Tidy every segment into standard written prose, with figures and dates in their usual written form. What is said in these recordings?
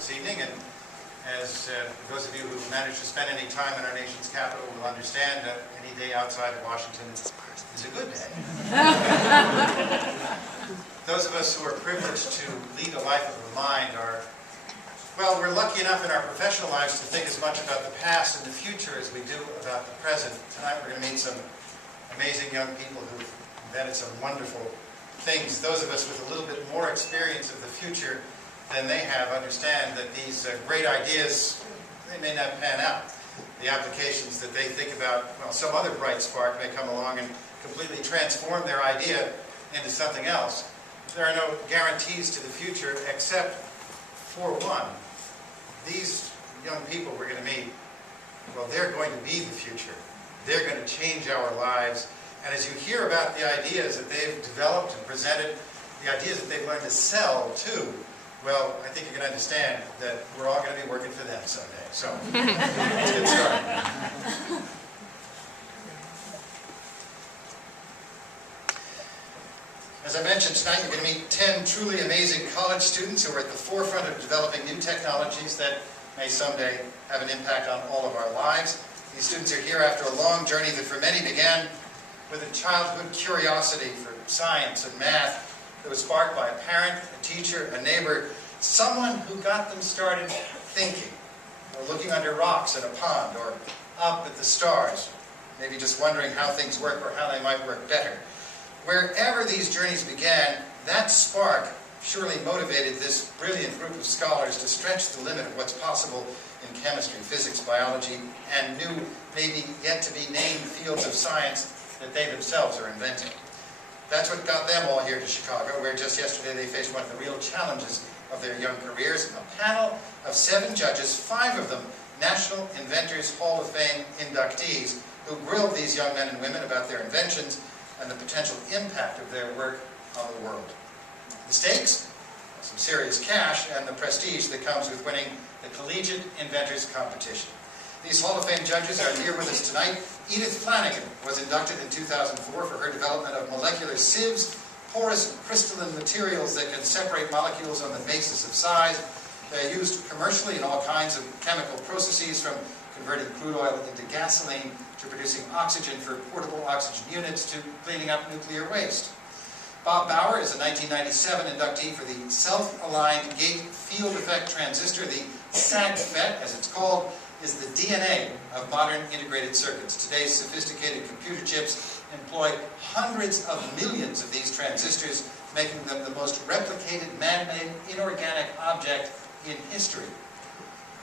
this evening, and as those of you who managed to spend any time in our nation's capital will understand, any day outside of Washington is a good day. Those of us who are privileged to lead a life of the mind are, well, we're lucky enough in our professional lives to think as much about the past and the future as we do about the present. Tonight we're going to meet some amazing young people who've invented some wonderful things. Those of us with a little bit more experience of the future than they have understand that these great ideas, they may not pan out. The applications that they think about, well, some other bright spark may come along and completely transform their idea into something else. There are no guarantees to the future except for one. These young people we're going to meet, well, they're going to be the future. They're going to change our lives. And as you hear about the ideas that they've developed and presented, the ideas that they've learned to sell too, well, I think you can understand that we're all going to be working for them someday. So, let's get started. As I mentioned, tonight you're going to meet 10 truly amazing college students who are at the forefront of developing new technologies that may someday have an impact on all of our lives. These students are here after a long journey that for many began with a childhood curiosity for science and math that was sparked by a parent, a teacher, a neighbor, someone who got them started thinking, or looking under rocks at a pond, or up at the stars, maybe just wondering how things work or how they might work better. Wherever these journeys began, that spark surely motivated this brilliant group of scholars to stretch the limit of what's possible in chemistry, physics, biology, and new, maybe yet to be named fields of science that they themselves are inventing. That's what got them all here to Chicago, where just yesterday they faced one of the real challenges of their young careers. A panel of 7 judges, 5 of them National Inventors Hall of Fame inductees, who grilled these young men and women about their inventions and the potential impact of their work on the world. The stakes? Some serious cash and the prestige that comes with winning the Collegiate Inventors Competition. These Hall of Fame judges are here with us tonight. Edith Flanagan was inducted in 2004 for her development of molecular sieves, porous and crystalline materials that can separate molecules on the basis of size. They are used commercially in all kinds of chemical processes, from converting crude oil into gasoline to producing oxygen for portable oxygen units to cleaning up nuclear waste. Bob Bauer is a 1997 inductee for the self-aligned gate field effect transistor. The SAG-FET, as it's called, is the DNA of modern integrated circuits. Today's sophisticated computer chips employ hundreds of millions of these transistors, making them the most replicated man-made inorganic object in history.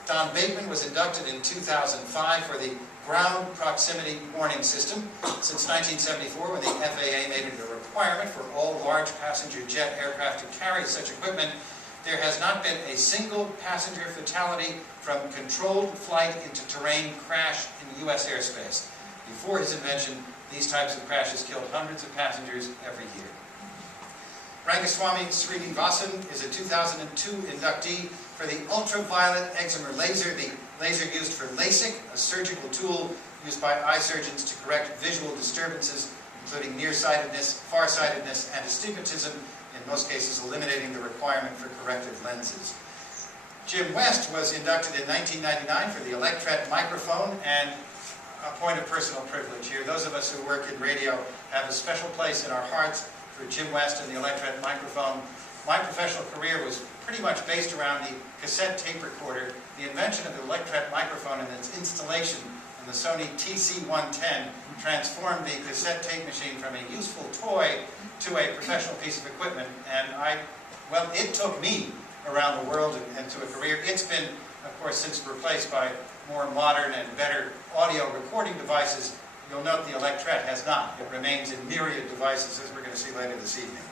Don Bateman was inducted in 2005 for the Ground Proximity Warning System. Since 1974, when the FAA made it a requirement for all large passenger jet aircraft to carry such equipment, there has not been a single passenger fatality from controlled flight into terrain crash in U.S. airspace. Before his invention, these types of crashes killed hundreds of passengers every year. Rangaswamy Srinivasan is a 2002 inductee for the ultraviolet excimer laser, the laser used for LASIK, a surgical tool used by eye surgeons to correct visual disturbances, including nearsightedness, farsightedness, and astigmatism, in most cases eliminating the requirement for corrective lenses. Jim West was inducted in 1999 for the Electret microphone, and a point of personal privilege here. Those of us who work in radio have a special place in our hearts for Jim West and the Electret microphone. My professional career was pretty much based around the cassette tape recorder. The invention of the Electret microphone and its installation on the Sony TC-110 transformed the cassette tape machine from a useful toy to a professional piece of equipment. And well, it took me around the world and to a career. It's been, of course, since replaced by more modern and better audio recording devices. You'll note the Electret has not. It remains in myriad devices, as we're going to see later this evening.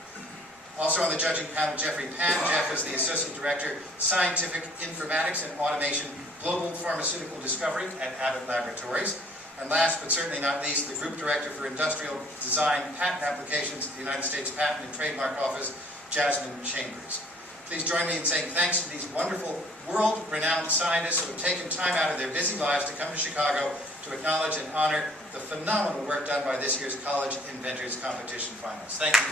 Also on the judging panel, Jeffrey Pan. Jeff is the Associate Director, Scientific Informatics and Automation, Global Pharmaceutical Discovery at Abbott Laboratories. And last but certainly not least, the Group Director for Industrial Design Patent Applications at the United States Patent and Trademark Office, Jasmine Chambers. Please join me in saying thanks to these wonderful, world-renowned scientists who have taken time out of their busy lives to come to Chicago to acknowledge and honor the phenomenal work done by this year's College Inventors Competition finalists. Thank you.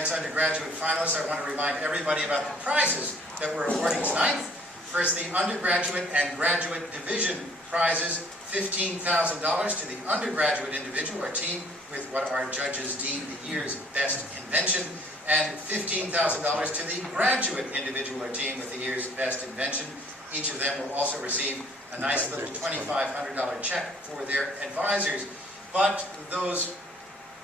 tonight's undergraduate finalists, I want to remind everybody about the prizes that we're awarding tonight. First, the undergraduate and graduate division prizes, $15,000 to the undergraduate individual or team with what our judges deem the year's best invention, and $15,000 to the graduate individual or team with the year's best invention. Each of them will also receive a nice little $2,500 check for their advisors. But those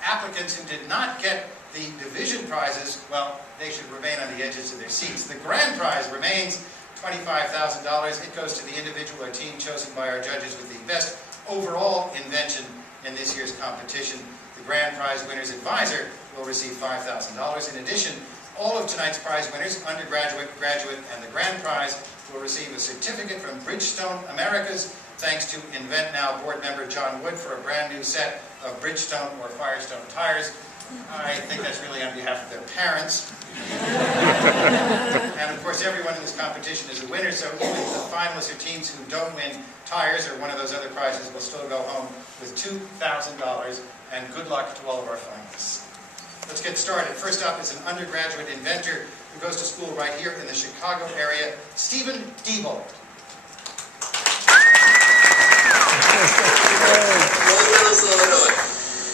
applicants who did not get the division prizes, well, they should remain on the edges of their seats. The grand prize remains $25,000. It goes to the individual or team chosen by our judges with the best overall invention in this year's competition. The grand prize winner's advisor will receive $5,000. In addition, all of tonight's prize winners, undergraduate, graduate, and the grand prize, will receive a certificate from Bridgestone Americas, thanks to Invent Now board member John Wood for a brand new set of Bridgestone or Firestone tires. I think that's really on behalf of their parents. And of course, everyone in this competition is a winner, so even the finalists or teams who don't win tires or one of those other prizes will still go home with $2,000, and good luck to all of our finalists. Let's get started. First up is an undergraduate inventor who goes to school right here in the Chicago area, Stephen Diebold. Illinois,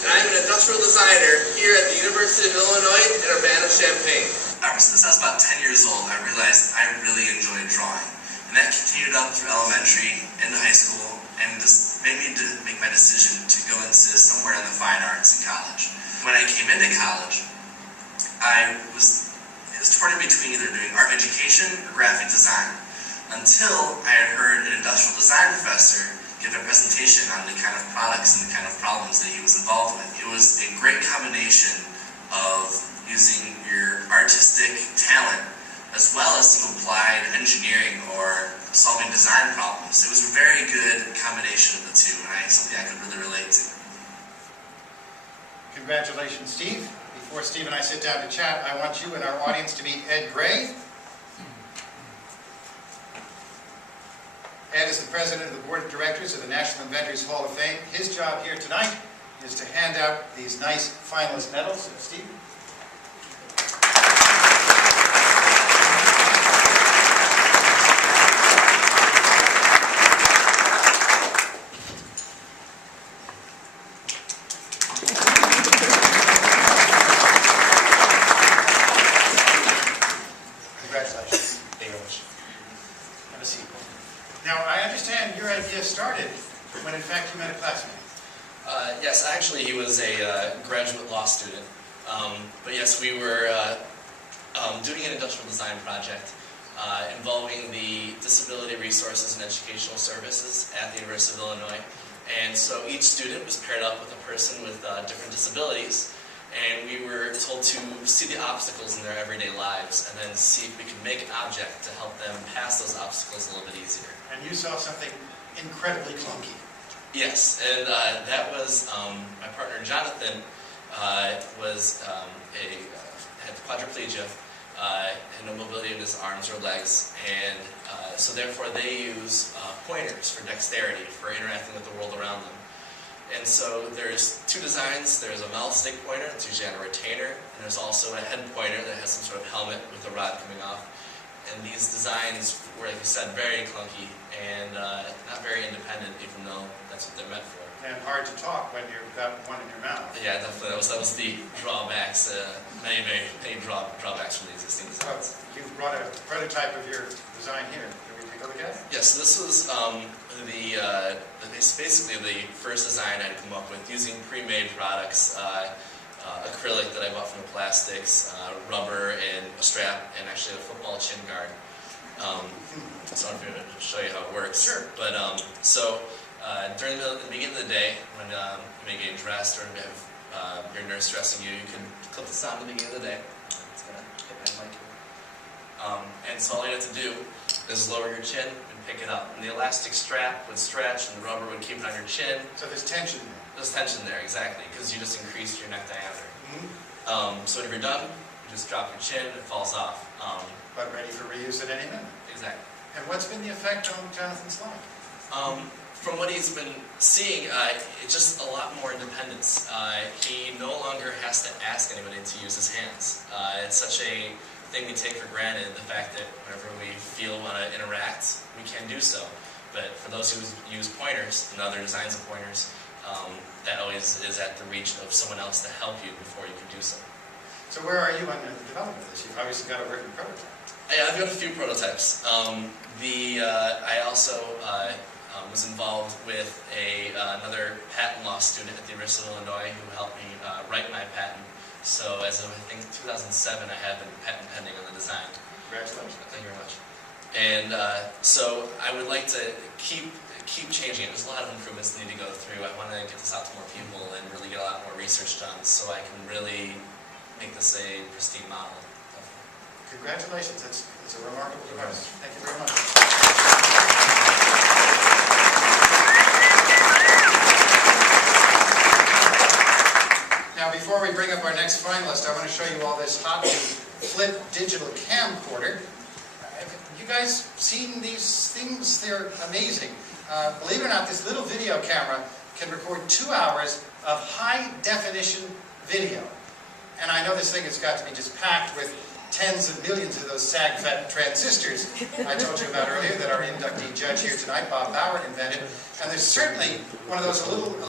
and I'm an industrial designer here at the University of Illinois in Urbana-Champaign. Ever since I was about 10 years old, I realized I really enjoyed drawing, and that continued up through elementary, into high school, and just made me make my decision to go into somewhere in the fine arts in college. When I came into college, I was torn in between either doing art education or graphic design, until I had heard an industrial design professor give a presentation on the kind of products and the kind of problems that he was involved with. It was a great combination of using your artistic talent as well as some applied engineering or solving design problems. It was a very good combination of the two, and something I could really relate to. Congratulations, Steve. Before Steve and I sit down to chat, I want you and our audience to meet Ed Gray. Ed is the president of the board of directors of the National Inventors Hall of Fame. His job here tonight is to hand out these nice finalist medals. Steve? Congratulations. Thank you very much. Have a seat. Now, I understand your idea started when, in fact, you met a classmate. Yes, actually, he was a graduate law student. But yes, we were doing an industrial design project involving the Disability Resources and Educational Services at the University of Illinois. And so each student was paired up with a person with different disabilities. And we were told to see the obstacles in their everyday lives and then see if we could make an object to help them pass those obstacles a little bit easier. And you saw something incredibly clunky. Yes, and that was my partner Jonathan had quadriplegia, had no mobility in his arms or legs, and so therefore they use pointers for dexterity, for interacting with the world around them. And so there's two designs. There's a mouth stick pointer, it's usually on a retainer, and there's also a head pointer that has some sort of helmet with a rod coming off. And these designs were, like you said, very clunky and not very independent, even though that's what they're meant for. And hard to talk when you've got one in your mouth. Yeah, definitely. That was the drawbacks, many drawbacks from the existing designs. You've brought a prototype of your design here. Can we take a look at it? Yeah, so this was basically the first design I'd come up with using pre-made products, acrylic that I bought from the plastics, rubber, and a strap, and actually a football chin guard. So I'm going to show you how it works. Sure. But during the beginning of the day, when you may get dressed or have your nurse dressing you, you can clip this on at the beginning of the day. It's going to hit my mic here. And so all you have to do is lower your chin and pick it up. And the elastic strap would stretch and the rubber would keep it on your chin. So there's tension there. There's tension there, exactly, because you just increased your neck diameter. Mm-hmm. So when you're done, you just drop your chin, it falls off. But ready for reuse at any minute. Exactly. And what's been the effect on Jonathan's life? from what he's been seeing, it's just a lot more independence. He no longer has to ask anybody to use his hands. It's such a thing we take for granted, the fact that whenever we feel we want to interact, we can do so. But for those who use pointers and other designs of pointers, that always is at the reach of someone else to help you before you can do so. So where are you on the development of this? You've obviously got a working prototype. Yeah, I've got a few prototypes. I also was involved with another patent law student at the University of Illinois who helped me write my patent. So as of, I think, 2007, I have been patent pending on the design. Congratulations. Thank you very much. And so I would like to keep changing it. There's a lot of improvements that need to go through. I want to get this out to more people and really get a lot more research done so I can really make this a pristine model. Congratulations. It's a remarkable device. Thank you very much. Now, before we bring up our next finalist, I want to show you all this hot new flip digital camcorder. Have you guys seen these things? They're amazing. Believe it or not, this little video camera can record 2 hours of high-definition video. And I know this thing has got to be just packed with tens of millions of those SAG-FET transistors I told you about earlier that our inductee judge here tonight, Bob Bauer, invented. And there's certainly one of those little